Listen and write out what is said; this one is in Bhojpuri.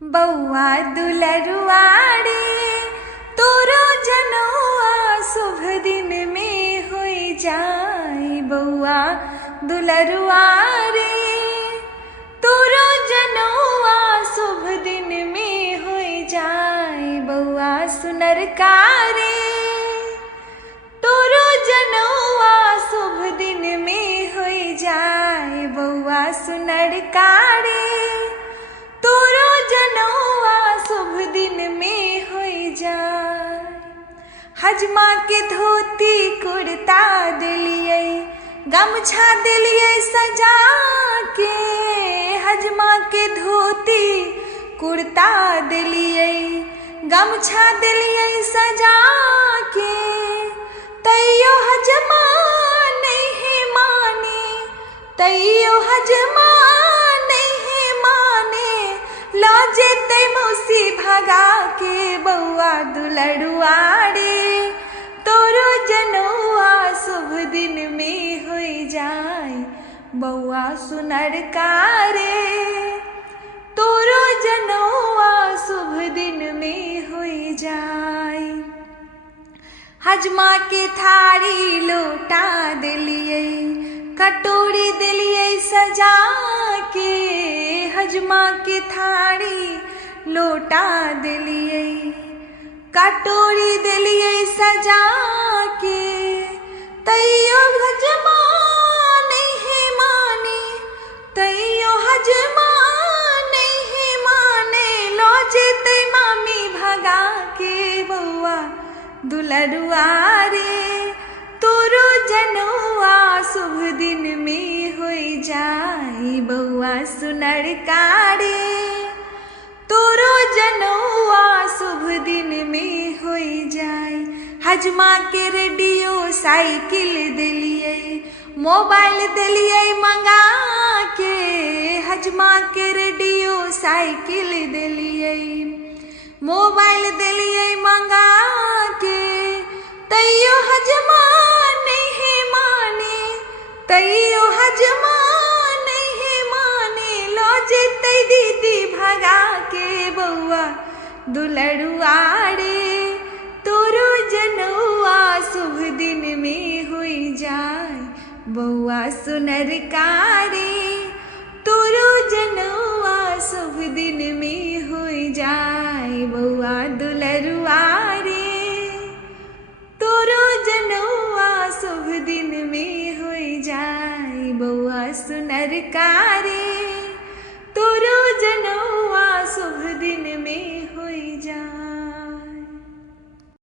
बउआ दुलरुआड़ी तोरो जनौआ शुभ दिन में होई जाई। बउआ दुलरुआड़ी तोरो जनौआ शुभ दिन में होई जाई। बउआ सुनरकारी तोरो जनौआ शुभ दिन में होई जाई। बउआ सुनरकारी तोरो जनौआ शुभ दिन में होई जाए। हजमा के धोती कुर्ता दिलियै गमछा दिलियै सजा के। हजमा के धोती कुर्ता दिलियै गमछा दिलियै सजा के। तैयो हजमा नहीं माने, तैयो हजमा ला जेते मौसी भगा के। बउआ दुलरुआड़ी तोरो जनौआ शुभ दिन में होई जाए। बउआ सुनरकारे तोरो जनौआ शुभ दिन में होई जाए। हजमा के थारी लोटा दिलियै कटोरी दिलियै सजा के। हजमा के थारी लोटा दिलियै कटोरी दिलियै सजा के। तैयो हजमा नहीं माने, तैयो हजमा नहीं माने लो जेते मामी भगा के। बउआ दुलरुआरे तोरो जनौआ शुभ दिन में होई जाई। बउआ सुनरकारे तोरो जनौआ शुभ दिन में होई जाई। हजमा के रेडियो साइकिल दिलियै मोबाइल दिलियै मंगा के। हजमा के रेडियो साइकिल दिलियै मोबाइल दिलियै मंगा के। तैयो हजमा नहीं माने, तैयो हजमा नहीं माने लो जेते दीदी भगा के। बउआ दुलरुआड़ी तोरो जनौआ शुभ दिन में होई जाए। बउआ सुनरकारी तोरो जनौआ